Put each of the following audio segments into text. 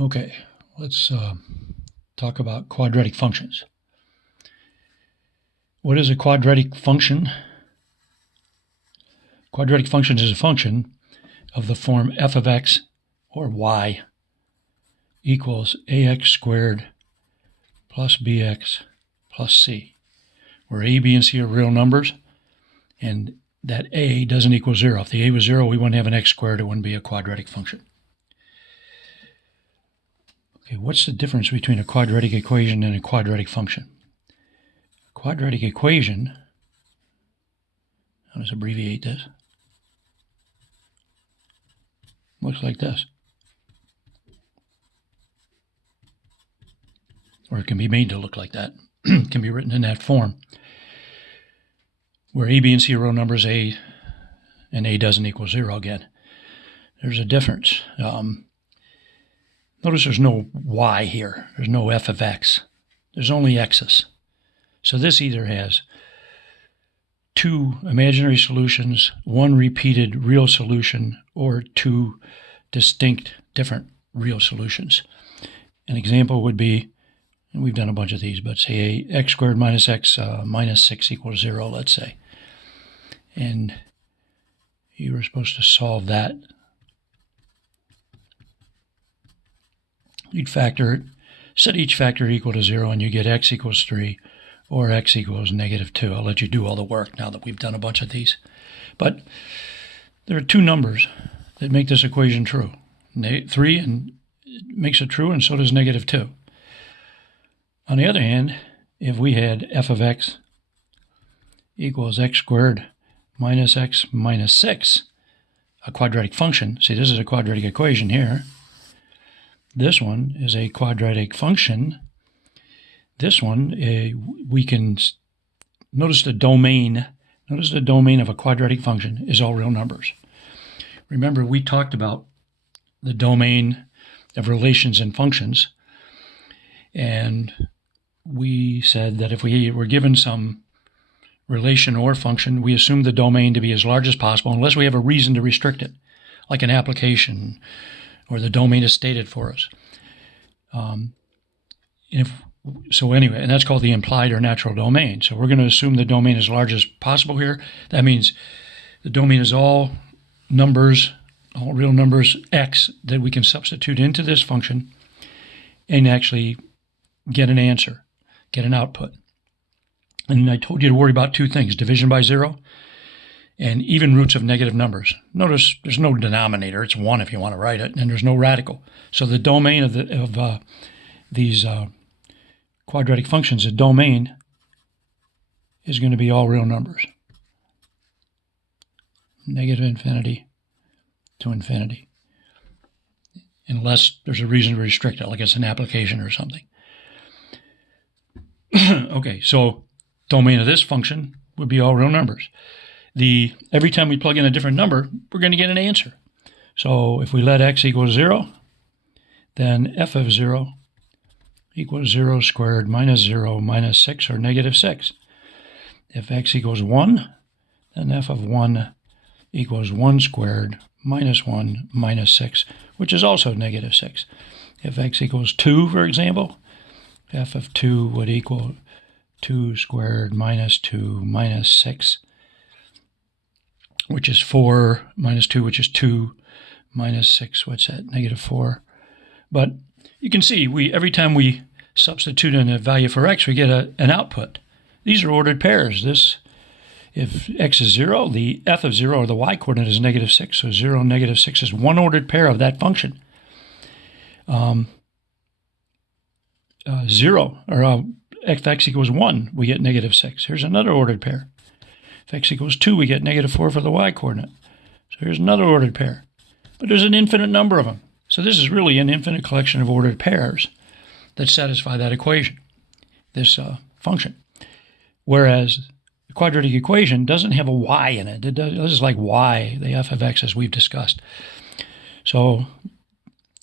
Okay, let's talk about quadratic functions. What is a quadratic function? Quadratic function is a function of the form f of x or y equals ax squared plus bx plus c, where a, b, and c are real numbers, and that a doesn't equal 0. If the a was 0, we wouldn't have an x squared. It wouldn't be a quadratic function. Okay, what's the difference between a quadratic equation and a quadratic function? A quadratic equation, how does abbreviate this? Looks like this. Or it can be made to look like that. It can be written in that form, where a, b, and c are real numbers, a and a doesn't equal 0 again. There's a difference. Notice there's no y here. There's no f of x. There's only x's. So this either has two imaginary solutions, one repeated real solution, or two distinct different real solutions. An example would be, and we've done a bunch of these, but say x squared minus x minus 6 equals 0, let's say. And you were supposed to solve that. You'd factor it, set each factor equal to 0, and you get x equals 3 or x equals negative 2. I'll let you do all the work now that we've done a bunch of these. But there are two numbers that make this equation true. 3 and makes it true, and so does negative 2. On the other hand, if we had f of x equals x squared minus x minus 6, a quadratic function, see this is a quadratic equation here, this one is a quadratic function. This one, we can notice the domain. Notice the domain of a quadratic function is all real numbers. Remember, we talked about the domain of relations and functions, and we said that if we were given some relation or function, we assume the domain to be as large as possible unless we have a reason to restrict it, like an application or the domain is stated for us. So anyway, and that's called the implied or natural domain. So we're going to assume the domain is as large as possible here. That means the domain is all numbers, all real numbers x that we can substitute into this function and actually get an answer, get an output. And I told you to worry about two things, division by 0 and even roots of negative numbers. Notice there's no denominator. It's 1 if you want to write it, and there's no radical. So the domain of these quadratic functions, the domain is going to be all real numbers. Negative infinity to infinity. Unless there's a reason to restrict it, like it's an application or something. Okay, so domain of this function would be all real numbers. Every time we plug in a different number, we're going to get an answer. So if we let x equal 0, then f of 0 equals 0 squared minus 0 minus 6, or negative 6. If x equals 1, then f of 1 equals 1 squared minus 1 minus 6, which is also negative 6. If x equals 2, for example, f of 2 would equal 2 squared minus 2 minus 6, which is 4, minus 2, which is 2, minus 6, what's that, negative 4. But you can see, every time we substitute in a value for x, we get an output. These are ordered pairs. If x is 0, the f of 0, or the y-coordinate, is negative 6, so 0 and negative 6 is one ordered pair of that function. 0, or if x equals 1, we get negative 6. Here's another ordered pair. If x equals 2, we get negative 4 for the y-coordinate. So here's another ordered pair. But there's an infinite number of them. So this is really an infinite collection of ordered pairs that satisfy that equation, this function. Whereas the quadratic equation doesn't have a y in it. This is like y, the f of x, as we've discussed. So,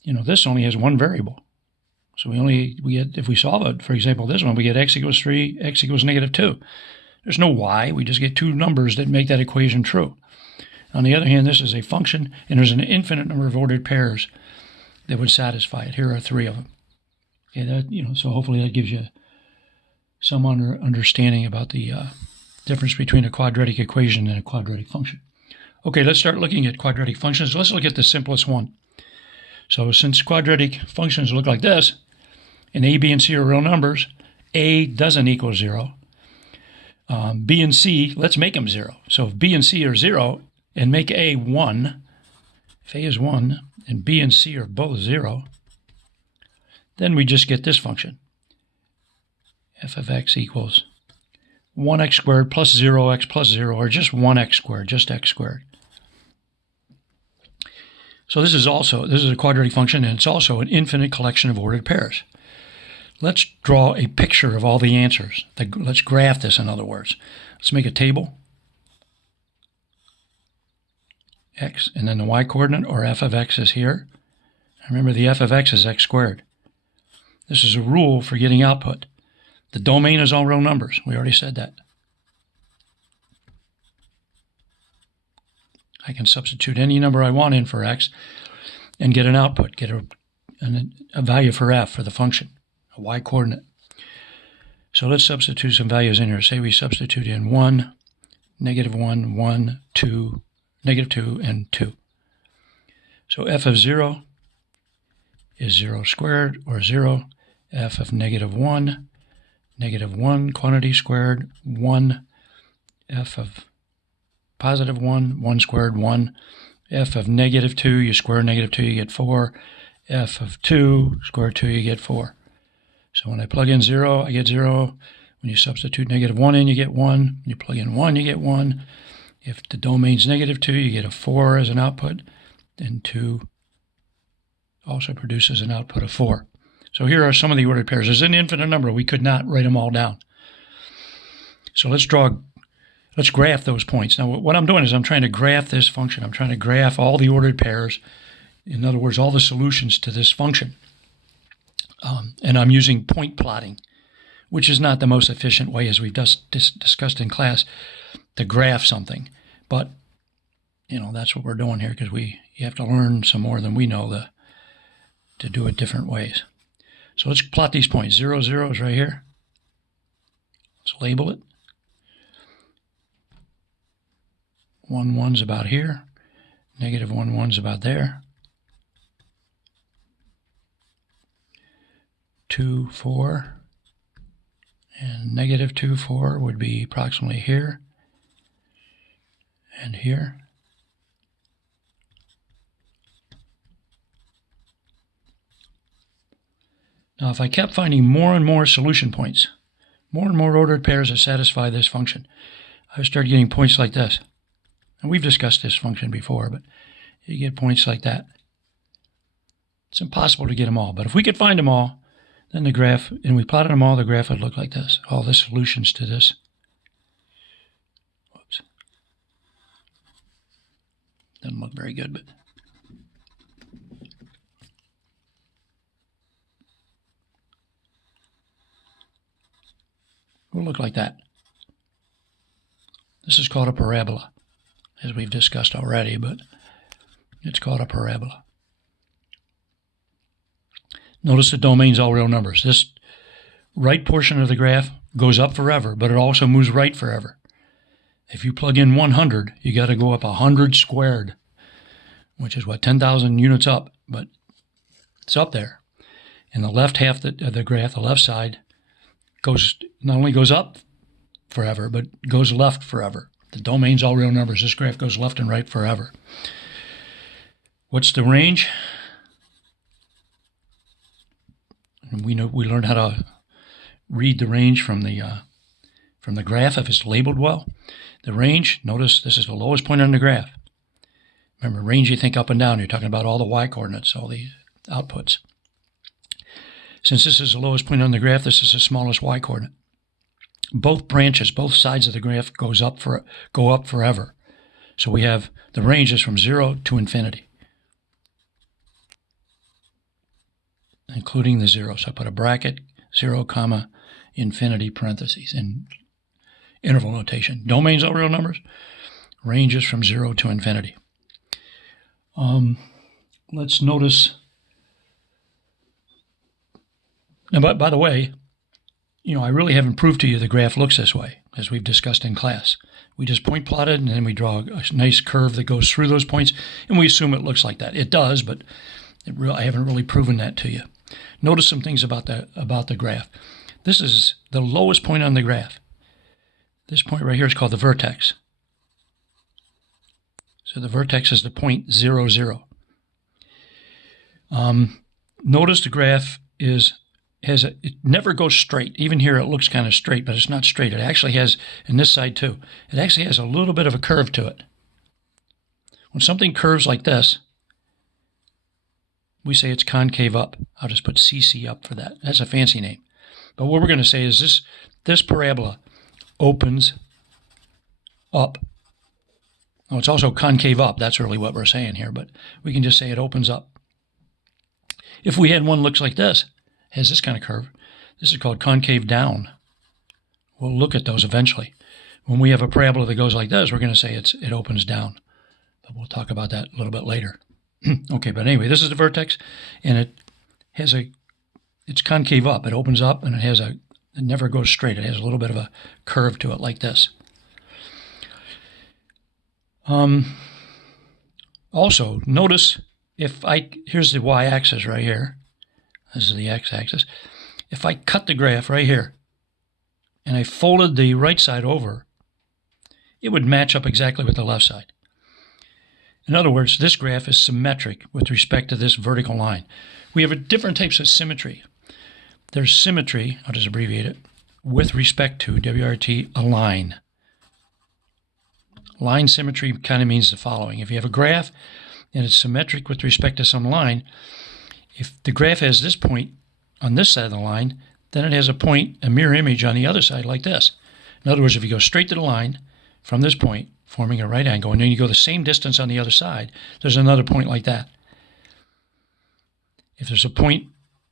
this only has one variable. So we get, if we solve it, for example, this one, we get x equals 3, x equals negative 2. There's no y. We just get two numbers that make that equation true. On the other hand, this is a function, and there's an infinite number of ordered pairs that would satisfy it. Here are 3 of them. Okay, so hopefully that gives you some understanding about the difference between a quadratic equation and a quadratic function. Okay, let's start looking at quadratic functions. Let's look at the simplest one. So since quadratic functions look like this, and a, b, and c are real numbers, a doesn't equal 0. B and c, let's make them 0. So if b and c are 0 and make a 1, if a is 1 and b and c are both 0, then we just get this function. F of x equals 1x squared plus 0x plus 0, or just 1x squared, just x squared. So this is a quadratic function, and it's also an infinite collection of ordered pairs. Let's draw a picture of all the answers. Let's graph this, in other words. Let's make a table. X, and then the y-coordinate, or f of x, is here. Remember, the f of x is x squared. This is a rule for getting output. The domain is all real numbers. We already said that. I can substitute any number I want in for x and get an output, get a value for f for the function, a y-coordinate. So let's substitute some values in here. Say we substitute in 1, -1, 1, 2, -2, and 2. So f of 0 is 0 squared, or 0. F of -1, -1 quantity squared, 1. F of positive 1, 1 squared, 1. F of -2, you square -2, you get 4. F of 2, square 2, you get 4. So when I plug in 0, I get 0. When you substitute -1 in, you get 1. When you plug in 1, you get 1. If the domain's -2, you get a 4 as an output. And 2 also produces an output of 4. So here are some of the ordered pairs. There's an infinite number. We could not write them all down. So let's graph those points. Now, what I'm doing is I'm trying to graph this function. I'm trying to graph all the ordered pairs. In other words, all the solutions to this function. And I'm using point plotting, which is not the most efficient way, as we've just discussed in class, to graph something. But, that's what we're doing here, because you have to learn some more than we know to do it different ways. So let's plot these points. 0, 0 is right here. Let's label it. 1, 1's about here. -1, 1's about there. 2, 4. And -2, 4 would be approximately here and here. Now, if I kept finding more and more solution points, more and more ordered pairs that satisfy this function, I would start getting points like this. And we've discussed this function before, but you get points like that. It's impossible to get them all, but if we could find them all, then the graph, and we plotted them all, the graph would look like this. All the solutions to this. Whoops. Doesn't look very good, but will look like that. This is called a parabola, as we've discussed already, but it's called a parabola. Notice the domain's all real numbers. This right portion of the graph goes up forever, but it also moves right forever. If you plug in 100, you got to go up 100 squared, which is 10,000 units up, but it's up there. And the left half of the graph, the left side, not only goes up forever, but goes left forever. The domain's all real numbers. This graph goes left and right forever. What's the range? And we learned how to read the range from the graph if it's labeled well. The range, notice this is the lowest point on the graph. Remember, range, you think up and down. You're talking about all the y-coordinates, all the outputs. Since this is the lowest point on the graph, this is the smallest y-coordinate. Both branches, both sides of the graph go up forever. So we have the range is from 0 to infinity, including the 0. So I put a bracket, 0, infinity, parentheses, in interval notation. Domains all real numbers. Range is from 0 to infinity. Let's notice Now, but by the way, I really haven't proved to you the graph looks this way, as we've discussed in class. We just point plot it, and then we draw a nice curve that goes through those points, and we assume it looks like that. It does, but I haven't really proven that to you. Notice some things about the graph. This is the lowest point on the graph. This point right here is called the vertex. So the vertex is the point 0, 0. Notice the graph it never goes straight. Even here it looks kind of straight, but it's not straight. It actually has, in this side too, it actually has a little bit of a curve to it. When something curves like this, we say it's concave up. I'll just put CC up for that. That's a fancy name. But what we're going to say is this parabola opens up. Oh, it's also concave up. That's really what we're saying here, but we can just say it opens up. If we had one that looks like this, has this kind of curve, this is called concave down. We'll look at those eventually. When we have a parabola that goes like this, we're going to say it opens down. But we'll talk about that a little bit later. Okay, but anyway, this is the vertex, and it's concave up. It opens up, and it never goes straight. It has a little bit of a curve to it like this. Also, notice here's the y-axis right here. This is the x-axis. If I cut the graph right here, and I folded the right side over, it would match up exactly with the left side. In other words, this graph is symmetric with respect to this vertical line. We have different types of symmetry. There's symmetry, I'll just abbreviate it, with respect to, WRT, a line. Line symmetry kind of means the following. If you have a graph and it's symmetric with respect to some line, if the graph has this point on this side of the line, then it has a mirror image on the other side like this. In other words, if you go straight to the line from this point, forming a right angle, and then you go the same distance on the other side, there's another point like that. If there's a point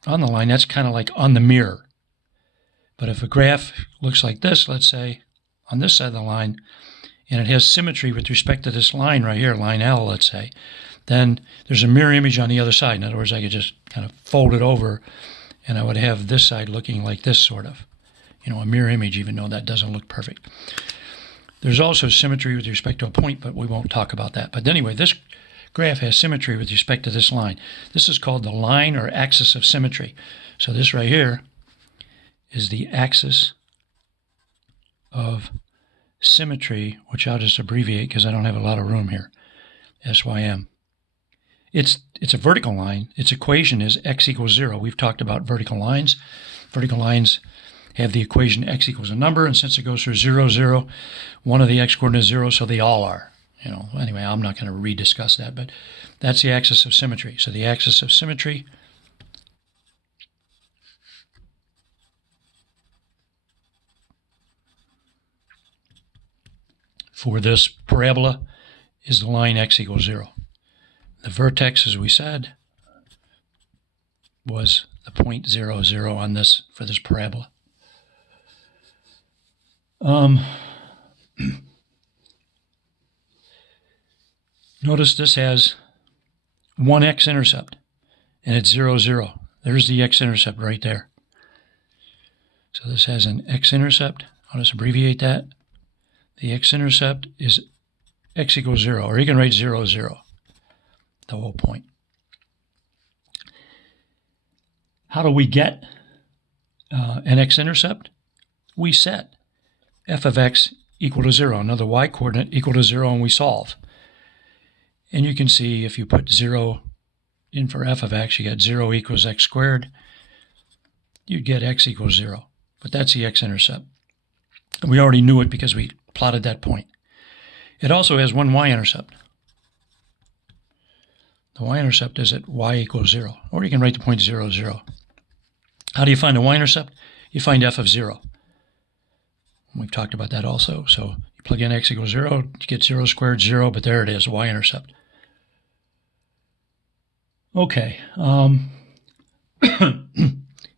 on the line, that's kind of like on the mirror. But if a graph looks like this, let's say, on this side of the line, and it has symmetry with respect to this line right here, line L, let's say, then there's a mirror image on the other side. In other words, I could just kind of fold it over, and I would have this side looking like this, sort of. A mirror image, even though that doesn't look perfect. There's also symmetry with respect to a point, but we won't talk about that. But anyway, this graph has symmetry with respect to this line. This is called the line or axis of symmetry. So this right here is the axis of symmetry, which I'll just abbreviate because I don't have a lot of room here, SYM. It's a vertical line. Its equation is x equals 0. We've talked about vertical lines. Vertical lines have the equation x equals a number, and since it goes through 0, 0, one of the x coordinates is 0, so they all are. Anyway, I'm not going to rediscuss that, but that's the axis of symmetry. So the axis of symmetry for this parabola is the line x equals 0. The vertex, as we said, was the point 0, 0 on this for this parabola. Notice this has one x-intercept, and it's 0, 0. There's the x-intercept right there. So this has an x-intercept. I'll just abbreviate that. The x-intercept is x equals 0, or you can write 0, 0, the whole point. How do we get an x-intercept? We set f of x equal to 0, another y-coordinate equal to 0, and we solve. And you can see if you put 0 in for f of x, you get 0 equals x squared. You'd get x equals 0. But that's the x-intercept. And we already knew it because we plotted that point. It also has one y-intercept. The y-intercept is at y equals 0. Or you can write the point 0, 0. How do you find the y-intercept? You find f of 0. We've talked about that also. So you plug in x equals 0, you get 0 squared, 0, but there it is, y-intercept. Okay.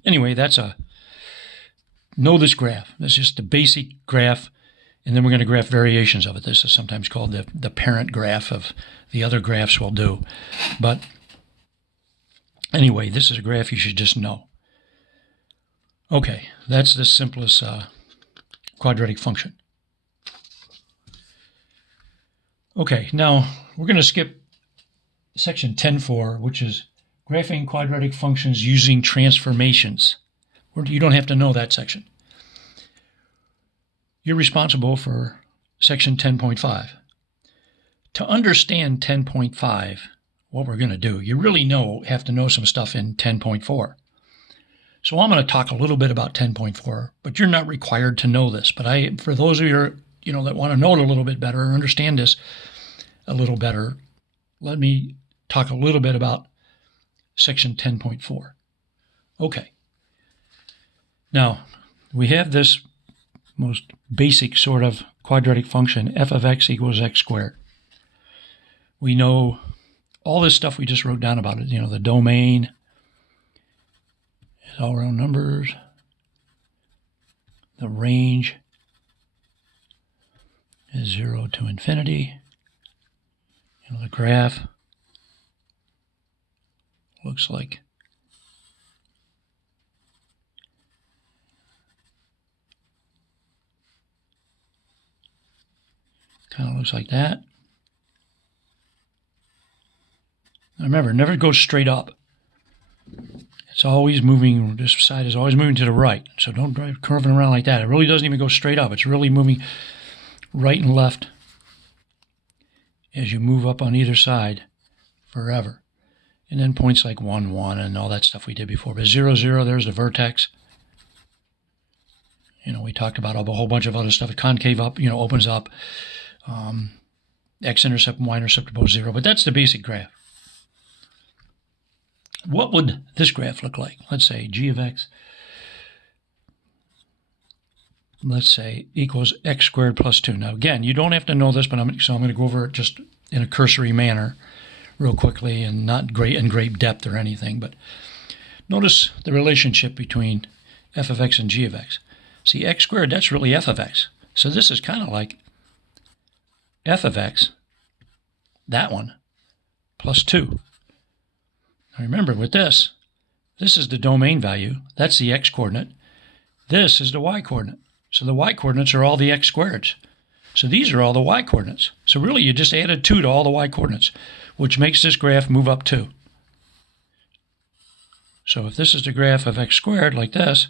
Anyway, know this graph. That's just the basic graph, and then we're going to graph variations of it. This is sometimes called the parent graph of the other graphs we'll do. But anyway, this is a graph you should just know. Okay, that's the simplest quadratic function. Okay, now we're going to skip section 10.4, which is graphing quadratic functions using transformations. You don't have to know that section. You're responsible for section 10.5. To understand 10.5, what we're going to do, you really have to know some stuff in 10.4. So I'm going to talk a little bit about 10.4, but you're not required to know this. But for those of you that want to know it a little bit better or understand this a little better, let me talk a little bit about section 10.4. Okay. Now, we have this most basic sort of quadratic function, f of x equals x squared. We know all this stuff we just wrote down about it. The domain is all round numbers. The range is 0 to infinity. The graph looks like that. Now remember, it never goes straight up. It's always moving, this side is always moving to the right. So don't drive curving around like that. It really doesn't even go straight up. It's really moving right and left as you move up on either side forever. And then points like 1, 1 and all that stuff we did before. But 0, 0, there's the vertex. We talked about a whole bunch of other stuff. Concave up, opens up. X-intercept and y-intercept are both 0. But that's the basic graph. What would this graph look like? Let's say g of x, let's say, equals x squared plus 2. Now, again, you don't have to know this, but I'm going to go over it just in a cursory manner real quickly and not in great depth or anything. But notice the relationship between f of x and g of x. See, x squared, that's really f of x. So this is kind of like f of x, that one, plus 2. Now remember, with this is the domain value. That's the x-coordinate. This is the y-coordinate. So the y-coordinates are all the x squareds. So these are all the y-coordinates. So really, you just added 2 to all the y-coordinates, which makes this graph move up 2. So if this is the graph of x squared, like this,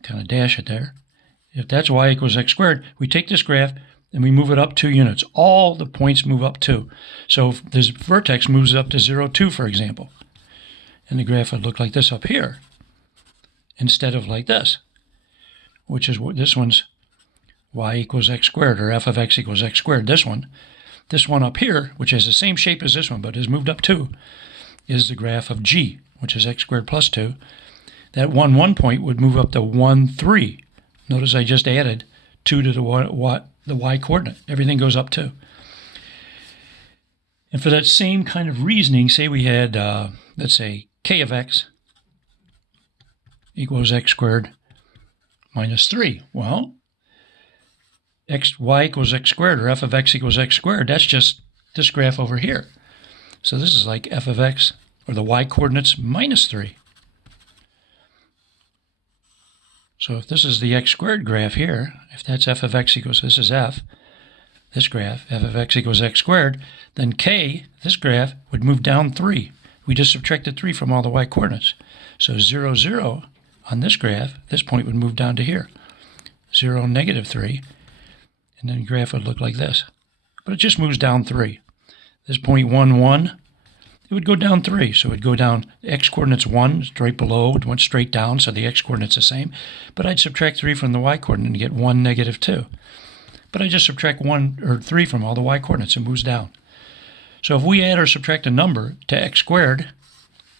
I kind of dash it there. If that's y equals x squared, we take this graph and we move it up 2 units. All the points move up 2. So if this vertex moves up to 0, 2, for example, and the graph would look like this up here instead of like this, which is what this one's y equals x squared, or f of x equals x squared. This one up here, which has the same shape as this one but has moved up 2, is the graph of g, which is x squared plus 2. That 1, 1 point would move up to 1, 3. Notice I just added 2 to the y-coordinate. Everything goes up 2. And for that same kind of reasoning, say we had, let's say, k of x equals x squared minus 3. Well, y equals x squared, or f of x equals x squared, that's just this graph over here. So this is like f of x, or the y-coordinates, minus 3. So if this is the x squared graph here, if that's f of x equals, this is f, this graph, f of x equals x squared, then k, this graph, would move down 3. We just subtracted 3 from all the y-coordinates. So 0, 0 on this graph, this point would move down to here. 0, negative 3, and then the graph would look like this. But it just moves down 3. This point 1, 1, it would go down 3. So it would go down, the x-coordinate's 1, straight below, it went straight down, so the x-coordinate's the same. But I'd subtract 3 from the y-coordinate and get 1, negative 2. But I just subtract 1 or 3 from all the y-coordinates, it moves down. So if we add or subtract a number to x squared,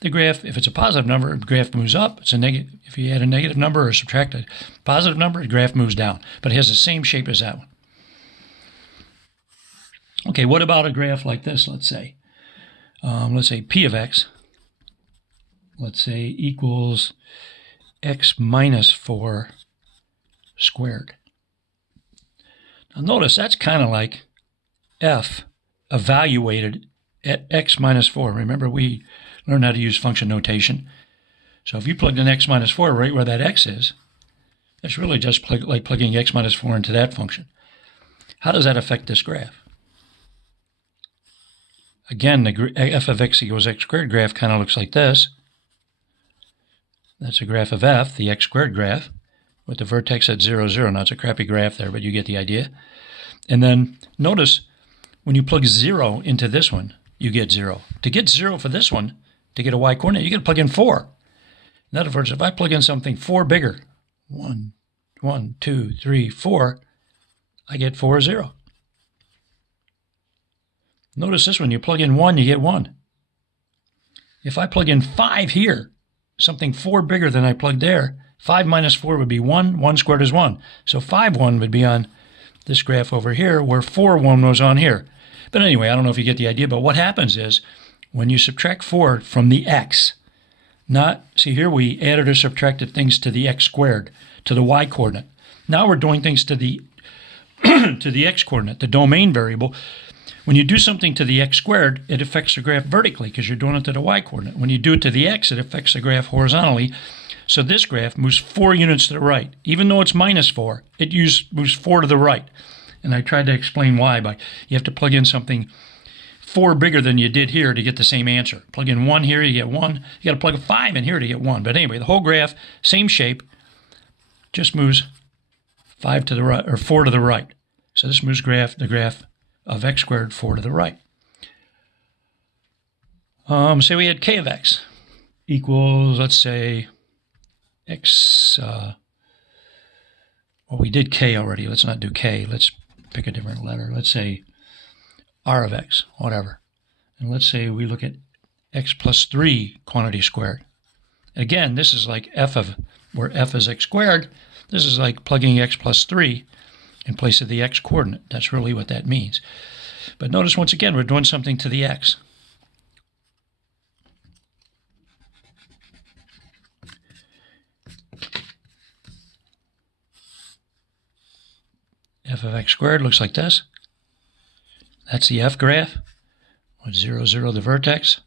the graph, if it's a positive number, the graph moves up. It's a negative. If you add a negative number or subtract a positive number, the graph moves down. But it has the same shape as that one. Okay, what about a graph like this, let's say? Let's say p of x, let's say, equals x minus 4 squared. Now notice that's kind of like f evaluated at x minus 4. Remember, we learned how to use function notation. So if you plugged in x minus 4 right where that x is, it's really just like plugging x minus 4 into that function. How does that affect this graph? Again, the f of x equals x squared graph kind of looks like this. That's a graph of f, the x squared graph, with the vertex at 0, 0. Now, it's a crappy graph there, but you get the idea. And then notice when you plug 0 into this one, you get 0. To get 0 for this one, to get a y coordinate, you got to plug in 4. In other words, if I plug in something 4 bigger, 1, 2, 3, 4, I get 4, 0. Notice this one, you plug in 1, you get 1. If I plug in 5 here, something 4 bigger than I plugged there, 5 minus 4 would be 1, 1 squared is 1. So 5, 1 would be on this graph over here, where 4, 1 was on here. But anyway, I don't know if you get the idea, but what happens is, when you subtract 4 from the x, see here we added or subtracted things to the x squared, to the y coordinate. Now we're doing things to the to the x coordinate, the domain variable. When you do something to the x squared, it affects the graph vertically because you're doing it to the y coordinate. When you do it to the x, it affects the graph horizontally. So this graph moves 4 units to the right. Even though it's minus 4, it moves 4 to the right. And I tried to explain why by you have to plug in something 4 bigger than you did here to get the same answer. Plug in 1 here, you get 1. You got to plug a 5 in here to get 1. But anyway, the whole graph, same shape, just moves 5 to the right, or 4 to the right. So this moves the graph of x squared 4 to the right. Say we had k of x equals, let's say, x, well, we did k already. Let's not do k. Let's pick a different letter. Let's say r of x, whatever. And let's say we look at x plus 3 quantity squared. Again, this is like where f is x squared. This is like plugging x plus 3 in place of the x coordinate. That's really what that means. But notice once again, we're doing something to the x. F of x squared looks like this. That's the f graph with 0, 0 the vertex.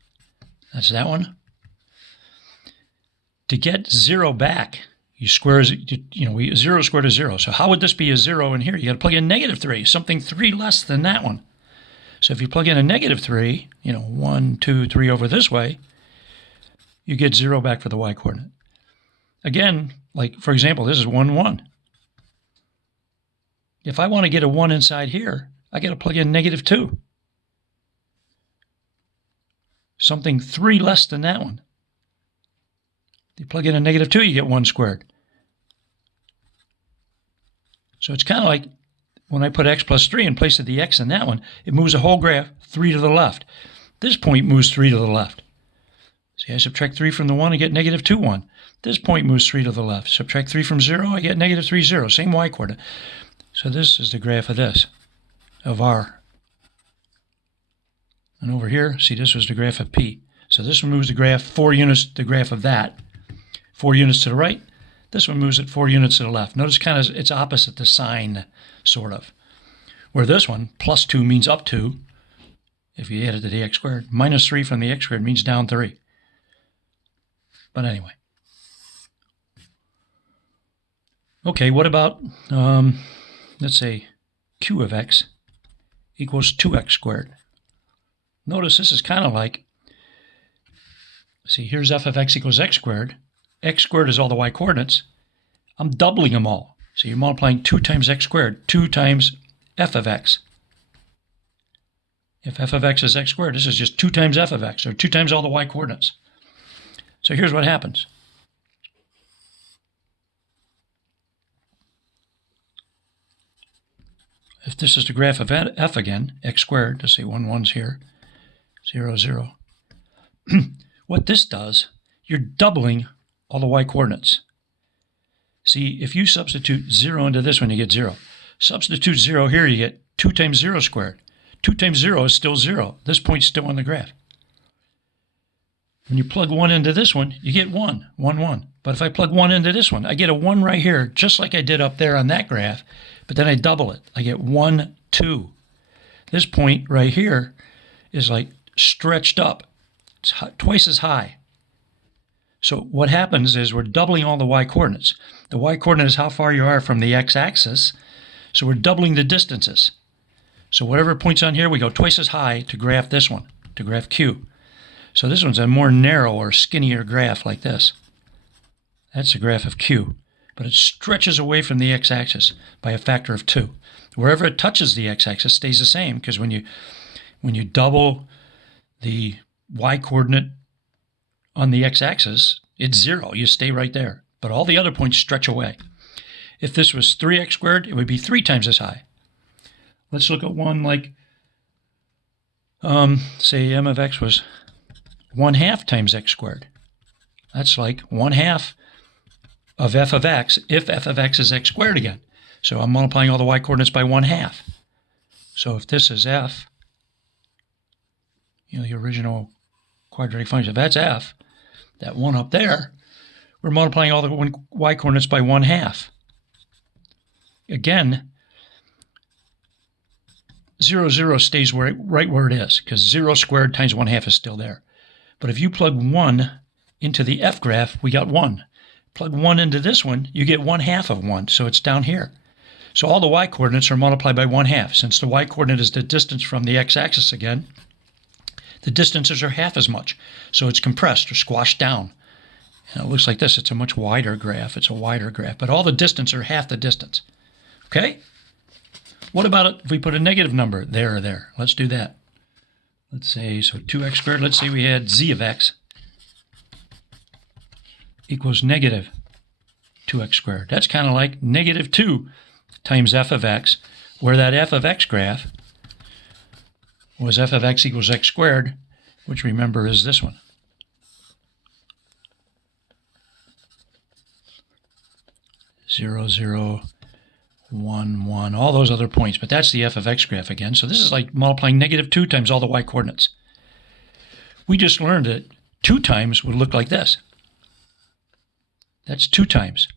That's that one. To get 0 back, you square, 0 squared is 0. So how would this be a 0 in here? You got to plug in negative 3, something 3 less than that one. So if you plug in a negative 3, 1, 2, 3 over this way, you get 0 back for the y coordinate. Again, like for example, this is 1, 1. If I want to get a 1 inside here, I got to plug in negative 2. Something 3 less than that one. If you plug in a negative 2, you get 1 squared. So it's kind of like when I put x plus 3 in place of the x in that one, it moves the whole graph 3 to the left. This point moves 3 to the left. See, I subtract 3 from the 1, I get negative 2, 1. This point moves 3 to the left. Subtract 3 from 0, I get negative 3, 0. Same y coordinate. So this is the graph of this, of r. And over here, see, this was the graph of p. So this one moves the graph 4 units, the graph of that. 4 units to the right. This one moves it 4 units to the left. Notice kind of it's opposite the sign, sort of. Where this one, plus 2 means up 2, if you add it to the x squared. Minus 3 from the x squared means down 3. But anyway. Okay, what about, let's say, q of x equals 2x squared. Notice this is kind of like, see, here's f of x equals x squared. X squared is all the y coordinates. I'm doubling them all. So you're multiplying 2 times x squared, 2 times f of x. If f of x is x squared, this is just 2 times f of x, or 2 times all the y coordinates. So here's what happens. If this is the graph of f again, x squared, let's say 1, 1's here, 0, 0. What this does, you're doubling all the y coordinates. See, if you substitute 0 into this one, you get 0. Substitute 0 here, you get 2 times 0 squared. 2 times 0 is still 0. This point's still on the graph. When you plug 1 into this one, you get 1, 1, 1. But if I plug 1 into this one, I get a 1 right here, just like I did up there on that graph, but then I double it. I get 1, 2. This point right here is like stretched up. It's twice as high. So what happens is we're doubling all the y-coordinates. The y-coordinate is how far you are from the x-axis, so we're doubling the distances. So whatever point's on here, we go twice as high to graph this one, to graph Q. So this one's a more narrow or skinnier graph like this. That's the graph of Q, but it stretches away from the x-axis by a factor of 2. Wherever it touches the x-axis stays the same, because when you double the y-coordinate on the x-axis, it's 0. You stay right there. But all the other points stretch away. If this was 3x squared, it would be 3 times as high. Let's look at one like, say m of x was 1/2 times x squared. That's like 1/2 of f of x if f of x is x squared again. So I'm multiplying all the y-coordinates by 1/2. So if this is f, the original quadratic function, if that's f, that one up there, we're multiplying all the y-coordinates by 1/2. Again, 0, 0 stays right where it is, because 0 squared times 1/2 is still there. But if you plug 1 into the f graph, we got 1. Plug 1 into this one, you get 1/2 of 1, so it's down here. So all the y-coordinates are multiplied by 1/2. Since the y-coordinate is the distance from the x-axis again, the distances are half as much. So it's compressed or squashed down. And it looks like this. It's a much wider graph. It's a wider graph. But all the distance are half the distance. Okay? What about it if we put a negative number there or there? Let's do that. Let's say, so 2x squared. Let's say we had z of x equals negative 2x squared. That's kind of like negative 2 times f of x, where that f of x graph was f of x equals x squared, which remember is this one. Zero, 0, 1, 1, all those other points. But that's the f of x graph again. So this is like multiplying negative 2 times all the y-coordinates. We just learned that 2 times would look like this. That's 2 times.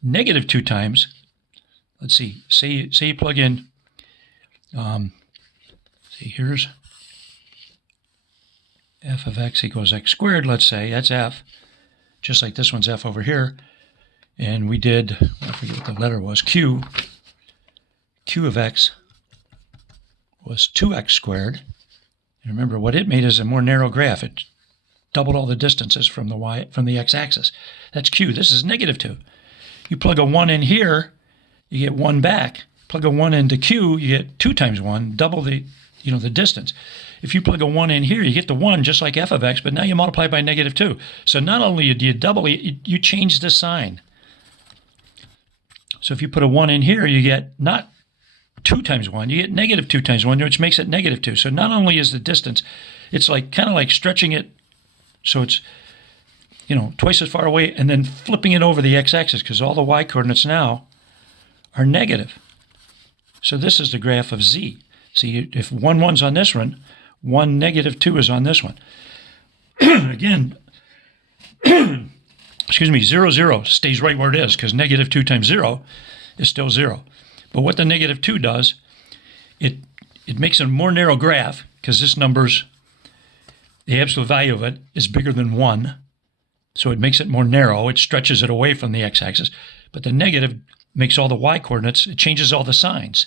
Negative 2 times, let's see, say you plug in, here's f of x equals x squared, let's say, that's f, just like this one's f over here. And we did, I forget what the letter was, q of x was 2x squared. And remember, what it made is a more narrow graph. It doubled all the distances from the x-axis. That's q. This is negative 2. You plug a 1 in here, you get 1 back. Plug a 1 into q, you get 2 times 1, double the distance. If you plug a 1 in here, you get the 1 just like f of x, but now you multiply by negative 2. So not only do you double it, you change the sign. So if you put a 1 in here, you get not 2 times 1, you get negative 2 times 1, which makes it negative 2. So not only is the distance, it's like kind of like stretching it so it's twice as far away, and then flipping it over the x-axis, because all the y-coordinates now are negative. So this is the graph of z. See, if 1, 1's on this one, 1, negative 2 is on this one. Again, excuse me, 0, 0 stays right where it is, because negative 2 times 0 is still 0. But what the negative 2 does, it makes a more narrow graph, because this number's, the absolute value of it is bigger than 1. So it makes it more narrow. It stretches it away from the x-axis. But the negative makes all the y-coordinates, it changes all the signs.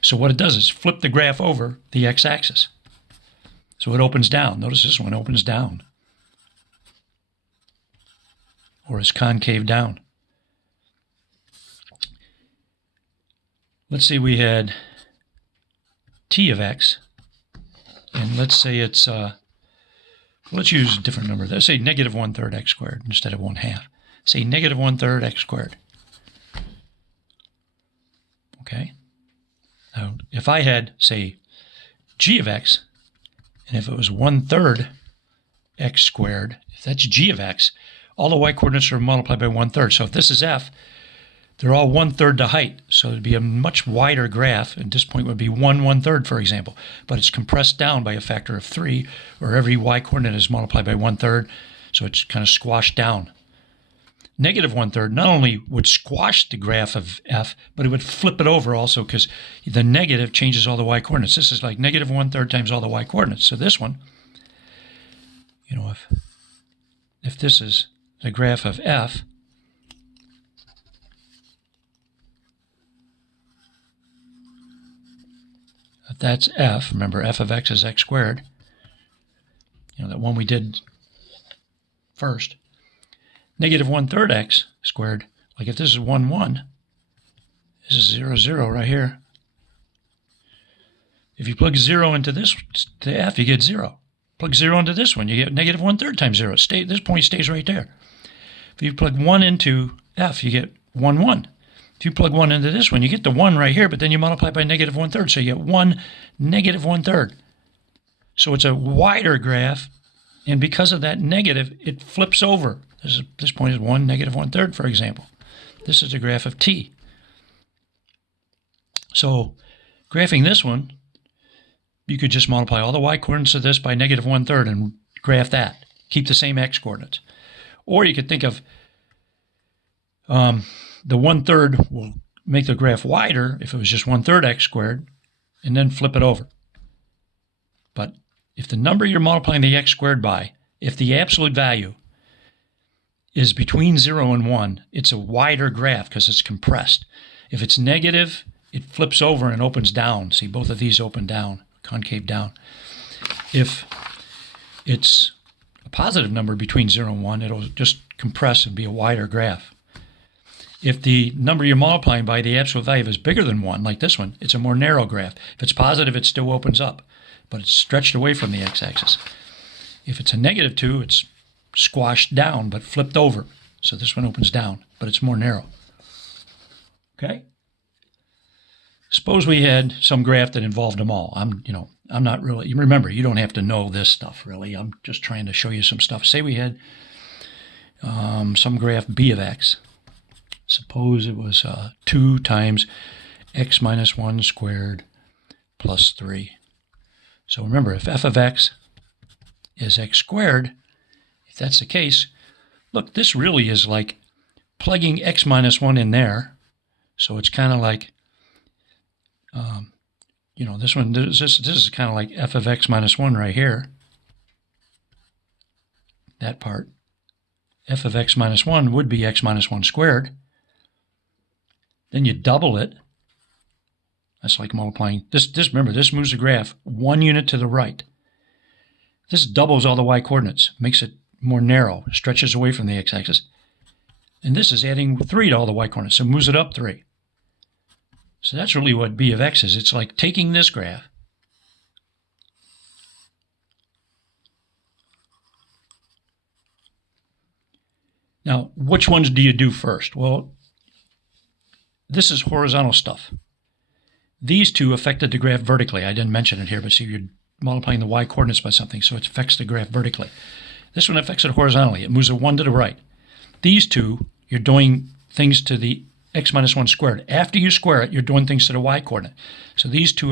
So what it does is flip the graph over the x-axis. So it opens down. Notice this one opens down. Or is concave down. Let's say we had t of x. And let's say it's, let's use a different number. Let's say negative 1/3 x squared instead of 1/2. Say negative 1/3 x squared. Okay. Now, if I had, say, g of x, and if it was 1/3 x squared, if that's g of x, all the y-coordinates are multiplied by 1/3. So if this is f, they're all 1/3 the height. So it'd be a much wider graph. At this point would be 1/1/3, for example. But it's compressed down by a factor of 3, or every y-coordinate is multiplied by 1/3. So it's kind of squashed down. Negative 1/3 not only would squash the graph of f, but it would flip it over also, because the negative changes all the y-coordinates. This is like negative 1/3 times all the y-coordinates. So this one, if if this is the graph of f, if that's f, remember f of x is x squared, you know, that one we did first, negative 1/3 x squared, like if this is 1, 1, this is 0, 0 right here. If you plug 0 into this, to f, you get 0. Plug 0 into this one, you get negative 1/3 times 0. This point stays right there. If you plug 1 into f, you get 1, 1. If you plug 1 into this one, you get the 1 right here, but then you multiply by negative 1/3, so you get 1, negative 1/3. So it's a wider graph, and because of that negative, it flips over. This point is 1, negative 1/3, for example. This is a graph of t. So graphing this one, you could just multiply all the y-coordinates of this by negative 1/3 and graph that. Keep the same x-coordinates. Or you could think of the 1/3 will make the graph wider if it was just 1/3 x squared, and then flip it over. But if the number you're multiplying the x squared by, if the absolute value is between 0 and 1, it's a wider graph because it's compressed. If it's negative, it flips over and opens down. See, both of these open down, concave down. If it's a positive number between 0 and 1, it'll just compress and be a wider graph. If the number you're multiplying by, the absolute value, is bigger than 1, like this one, it's a more narrow graph. If it's positive, it still opens up, but it's stretched away from the x-axis. If it's a negative 2, it's squashed down, but flipped over. So this one opens down, but it's more narrow. Okay? Suppose we had some graph that involved them all. I'm not really, remember, you don't have to know this stuff, really. I'm just trying to show you some stuff. Say we had some graph b of x. Suppose it was 2 times x minus 1 squared plus 3. So remember, if f of x is x squared, if that's the case, look, this really is like plugging x minus 1 in there. So it's kind of like, this one, this is kind of like f of x minus 1 right here. That part. F of x minus 1 would be x minus 1 squared. Then you double it. That's like multiplying. Remember, this moves the graph 1 unit to the right. This doubles all the y-coordinates, makes it more narrow, stretches away from the x-axis. And this is adding 3 to all the y-coordinates, so moves it up 3. So that's really what b of x is. It's like taking this graph now, which ones do you do first? Well, this is horizontal stuff. These two affected the graph vertically. I didn't mention it here, but see, you're multiplying the y-coordinates by something, so it affects the graph vertically. This one affects it horizontally. It moves it 1 to the right. These two, you're doing things to the x minus 1 squared. After you square it, you're doing things to the y-coordinate. So these two